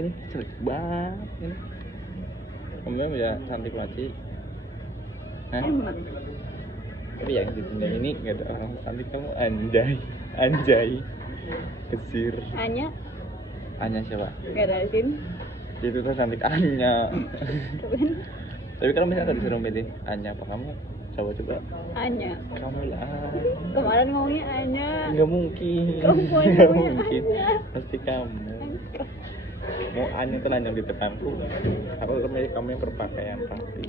ini jelek banget ini. Kamu ya cantik lagi. Hah? Emang. Tapi yang di dunia ini nggak ada orang cantik, kamu anjay kesir. Anya siapa? Gak ada sini. Itu tuh cantik Anya. Tapi kalau misalnya disuruh milih Anya apa kamu? Coba Anya. Kamu lah. Kemarin ngomongnya Anya. Nggak mungkin. Nggak mungkin. Anya. Pasti kamu. Mau Anya tuh nanya di depanku. Aku tetap milih kamu yang berpakaian pasti.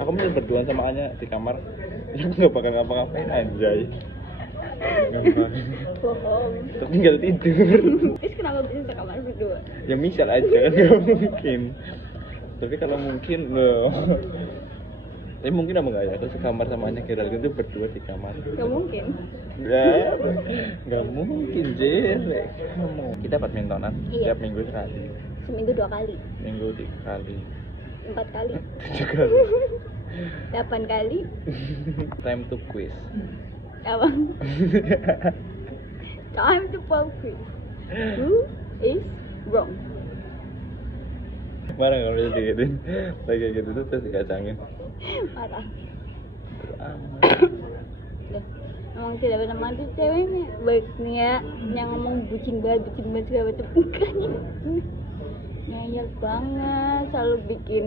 Aku masih berduaan sama Anya di kamar. Aku nggak bakal ngapa-ngapain anjay. Bohong. Terus tinggal tidur. Terus kenapa bisa sekamar berdua? Ya misal aja kan nggak mungkin. Tapi kalau mungkin loh. Tapi mungkin apa enggak ya? Aku sekamar sama Anya Gerald itu berdua di kamar. Gak mungkin. Nggak mungkin Jer. Kamu. Kita badmintonan Iya. tiap minggu sekali. Seminggu 2 kali. Minggu 3 kali. 4 kali. 7 kali. 8 kali. Time to quiz. Apa? Time to focus. Who is wrong? Marah kalau bisa digituin. Lagi kayak gitu tuh terus dikacangin. Marah. Beramat. Loh, emang tidak pernah mati ceweknya. Baik nih ya, yang ngomong bucin banget segala macam. Enggaknya. Ngeyel banget, selalu bikin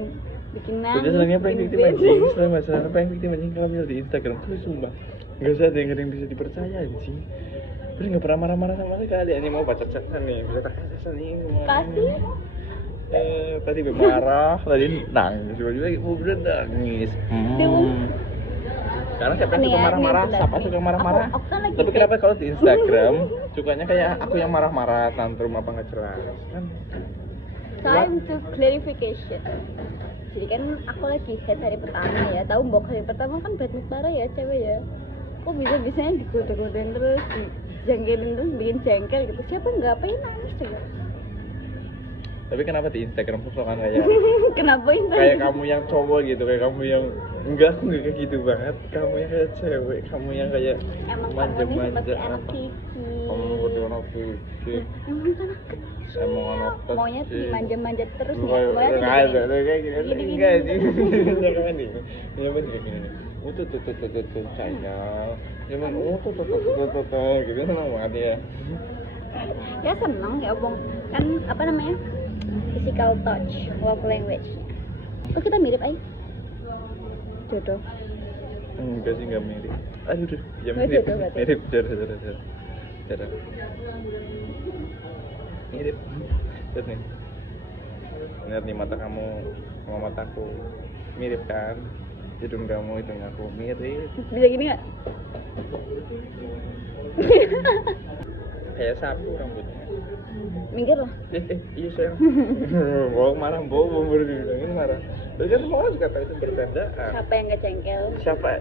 nangis. Udah senangnya prank bikin victim bete. anjing. Selama masalah prank victim anjing kamu di Instagram tuh sumpah. Enggak usah ada yang bisa dipercaya anjing. Udah enggak pernah marah-marah sama sekali. Ini mau baca chat-an nih, bisa tak chat nih. Pasti. Tadi marah, tadi nangis, tiba-tiba bener nangis. Karena siapa yang suka marah-marah, siapa suka marah-marah. Aku kan lagi Tapi kenapa kalau di Instagram sukanya kayak aku yang marah-marah, tantrum apa nggak jelas kan? Time to clarification. Jadi kan aku lagi head hari pertama ya. Tahu mbok hari pertama kan bad mood parah ya cewek ya. Kok bisa-bisanya digoda-godain terus, dijangkelin terus, bikin jengkel gitu. Siapa nggak pengen nangis juga? Tapi kenapa di Instagram sosokan kayak Kenapa itu? kayak kamu yang cowok gitu, kayak kamu yang enggak kayak gitu banget. Kamu yang kayak cewek, kamu yang kayak Emang kamu ini manja-manja. seperti anak kiki. Kamu udah anak kiki. Emang anak kecil. Emang anak kecil. Maunya tuh dimanja-manja terus nih. Kayak Boleh nggak tidak ada nih? kayak gini. Gini, Enggak gini. sih. Jangan nih. Ya bener kayak gini nih. Tuh sayang. Ya men tuh gitu senang banget ya. Ya seneng ya bong. Kan apa namanya? Physical touch, love language. Oh kita mirip aja. Jodoh. Enggak sih, enggak mirip. Aduh, ya Nggak mirip. jodoh berarti? Mirip, jarang. Mirip. Lihat nih. Lihat nih mata kamu sama mataku. Mirip kan? Hidung kamu, hidung aku mirip. Bisa gini nggak? Kayak sapu rambutnya. Minggir lah. Iya sayang. Mau marah, mau berbilangin marah. Tapi kan semua orang juga tahu itu bercandaan. Siapa yang nggak cengkel?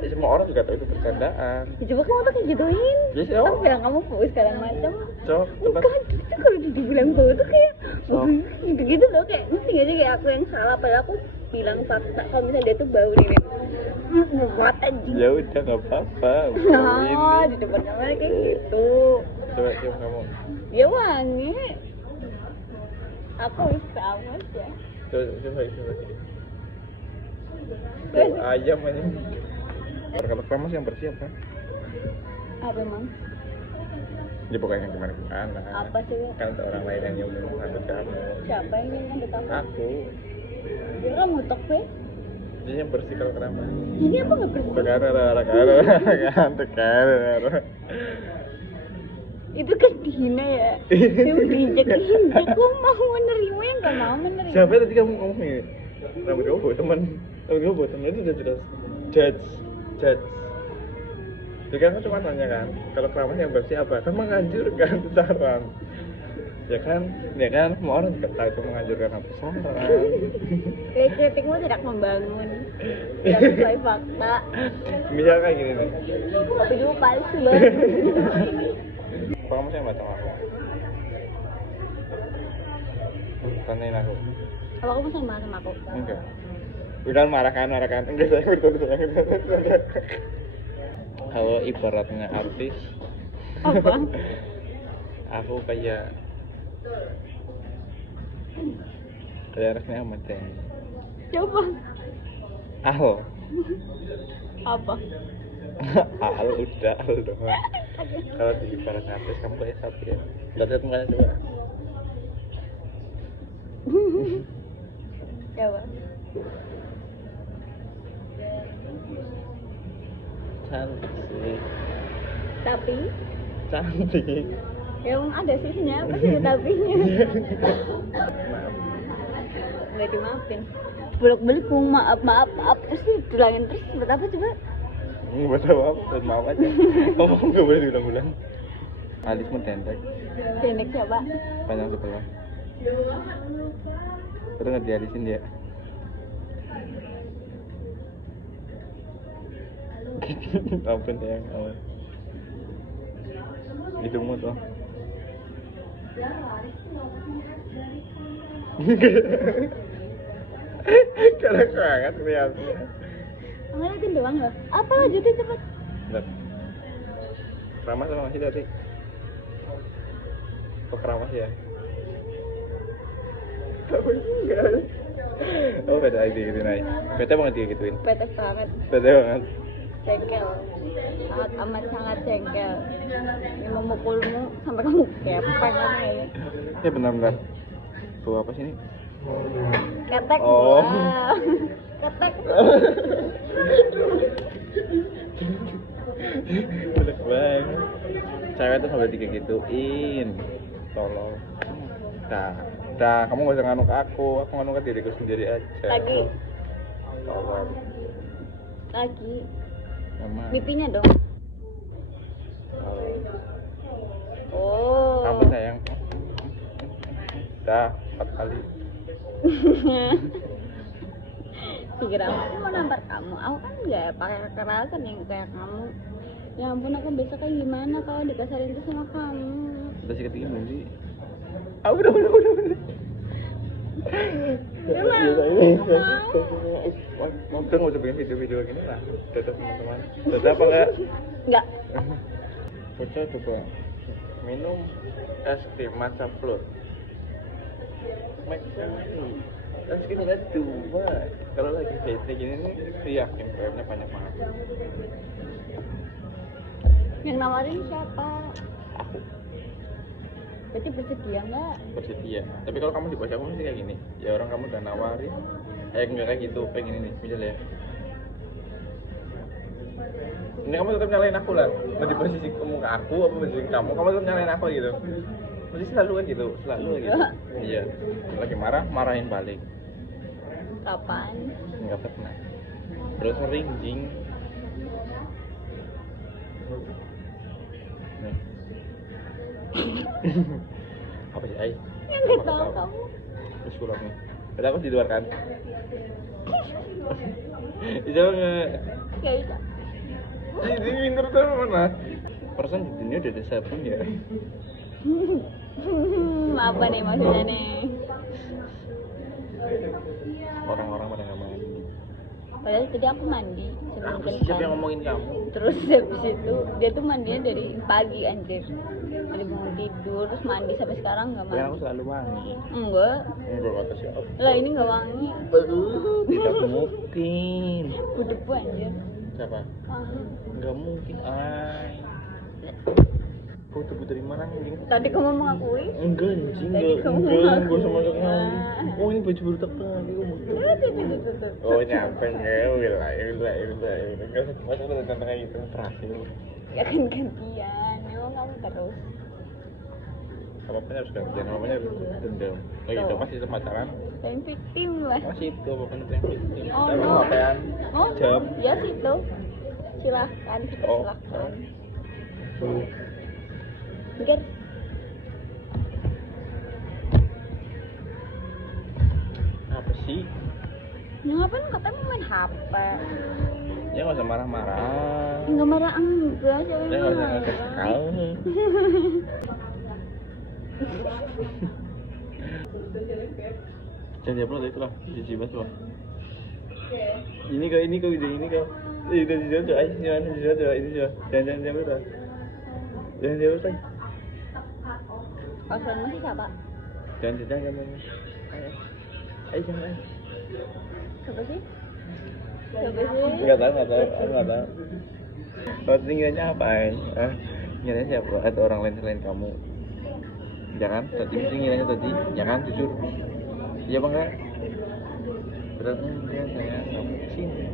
Semua orang juga tahu itu bercandaan. Ya, coba kamu tuh kayak gituin. Yes, Aku bilang kamu bau segala macam. Cok, tempat Bukan, itu kalau dibilang bau tuh kayak Sok. gitu-gitu loh, kayak ngerti gak sih kayak aku yang salah padahal aku bilang fakta kalau misalnya dia tuh bau nih. Buat aja. ya udah nggak apa-apa. Nah, di depan kamera kayak gitu. Coba cium kamu. Ya wangi. Aku sama aja. Coba. Tuh, ayam aja. Kalau kamu yang bersiap kan? Apa emang? Ya pokoknya gimana. Apa sih? Kan ada orang lain yang nyium rambut kamu. Siapa yang nyambut aku? Aku. Ya kamu tok be. Dia yang bersih kalau keramas. Ini apa nggak bersih? Tekan. Itu kan dihina ya. Yang diinjek-injek. Kok mau menerima yang nggak mau menerima? Siapa tadi kamu ngomong ini? Rambut kamu buat teman. Rambut kamu buat teman itu udah jelas. Judge. Jadi kan aku cuma nanya kan, kalau keramas yang bersih apa? Kan menganjurkan saran. Ya kan, semua orang juga tahu itu menganjurkan apa saran. Kritikmu tidak membangun. Tidak sesuai fakta. Misal kayak gini nih. Kopi dulu palsu banget. Kamu sayang banget sama aku. Tanyain aku. Apa kamu sayang banget sama aku? Enggak. Udah marah kan. Enggak sayang betul. Kalau ibaratnya artis, Apa? aku kayak Harusnya amat ya. Coba. Al. Apa? Al udah al doang. Kalau di ibarat artis kamu kayak sapi ya. Lihat mukanya coba. Coba. Cantik. Tapi Cantik. ya emang ada sihnya, apa sih tapinya? Maaf. Udah dimaafin. Bolak-balik maaf terus dilangin terus buat apa coba? Enggak apa-apa, mau aja. Ngomong enggak boleh diulang-ulang. Alismu tendek. Pendek coba. Panjang sebelah. Terus nggak dialisin dia. Ampun ya, ampun. Hidungmu tuh. Karena banget lihatnya. Ngeliatin doang loh. Apa lanjutin cepet. Bentar. Keramas sama masih tadi? Kok keramas ya? Tapi enggak. Oh beda ide gitu Nay. Beda banget dia gituin. Bete banget. Beda banget. Jengkel. Sangat jengkel. Ini memukulmu sampai kamu kepeng kayaknya. Ya benar-benar. Tuh apa sih ini? Ketek. Oh. Wah. Ketek. Bener banget. Cewek tuh sampai digituin. Tolong. Dah, kamu gak usah nganuk aku nganuk ke diriku sendiri aja. Lagi. Tolong. Lagi. Emang. Pipinya dong. Tolong. Oh. Kamu sayang. Dah, 4 kali. Pikir aku mau nampar kamu. Aku kan nggak pakai kekerasan yang kayak kamu. Ya ampun, aku besok kayak gimana kalau dikasarin itu sama kamu? Udah sikat gigi belum sih? Udah. Mau nggak usah bikin video-video gini lah. Dadah teman-teman. Dadah apa enggak? Enggak. Bocah coba minum es krim matcha float. Es krim ada 2. Kalau lagi bete gini nih, yakin kremnya banyak banget. Yang nawarin siapa? Aku Berarti bersedia nggak? bersedia. Tapi kalau kamu di bos aku mesti kayak gini. Ya orang kamu udah nawarin, enggak kayak gitu, pengen ini misalnya. Ini kamu tetap nyalain aku lah. Mau di posisi kamu ke aku apa posisi kamu tetap nyalain aku gitu. Mesti selalu kayak gitu, selalu kayak gitu. Iya. Lagi marah, marahin balik. Kapan? Enggak pernah. Terus sering jing. Nih. Apa sih, Ai? Yang nggak tahu kamu. Terus kurang nih. Ada aku di luar kan? Bisa nggak? Nggak bisa. Ini minor tuh mana? Perasaan di dunia udah ada 7 ya. Apa nih maksudnya nih? Orang-orang pada nggak mandi. Padahal tadi aku mandi sebelum Aku sih siapa yang kencan. ngomongin kamu? Terus habis itu dia tuh mandinya dari pagi anjir. Dari bangun tidur terus mandi sampai sekarang nggak Kan mandi. aku selalu wangi. Enggak. Enggak kata siapa. Lah ini nggak wangi. Tidak mungkin. Budepu anjir. Siapa? Wangi. Enggak mungkin, Ai. Kau tebut dari mana anjing? Tadi kamu mengakui? Enggak anjing, Tadi enggak kamu enggak sama sekali. Ah. Oh ini baju baru tak lagi kamu. Oh nyampe enggak, wilayah. Masa udah tentang kayak gitu, terakhir. Ya kan gantian, emang kamu terus. Apa-apanya harus gantian, apa-apanya harus dendam. Oh gitu, masih pacaran? Yang victim lah. Masih itu, apa-apanya yang victim. Oh, Tapi no. apa-apaan? Oh, Jawab. ya situ. Silahkan, Oh. silahkan. Mikir. Apa sih? Ya ngapain katanya main HP? Ya nggak usah marah-marah. Enggak marah enggak, siapa Ya yang nggak usah marah? ngekal. Jangan diupload itu lah, jijibas loh. Ini kau video ini kau. Udah dijawab tuh, ayo dijawab tuh, ini sudah. Jangan jawab tuh. Jangan jawab tuh. Pasangan sih siapa? Jangan. Ayo jangan. Siapa sih? Siapa sih? Nggak tahu, aku nggak tahu. Kau tinggalnya apa? Ngiranya siapa? Ada orang lain selain kamu? Jangan, tadi mesti ngiranya tadi. Jangan, jujur. Iya bang enggak? Berat enggak sayang, kamu sini.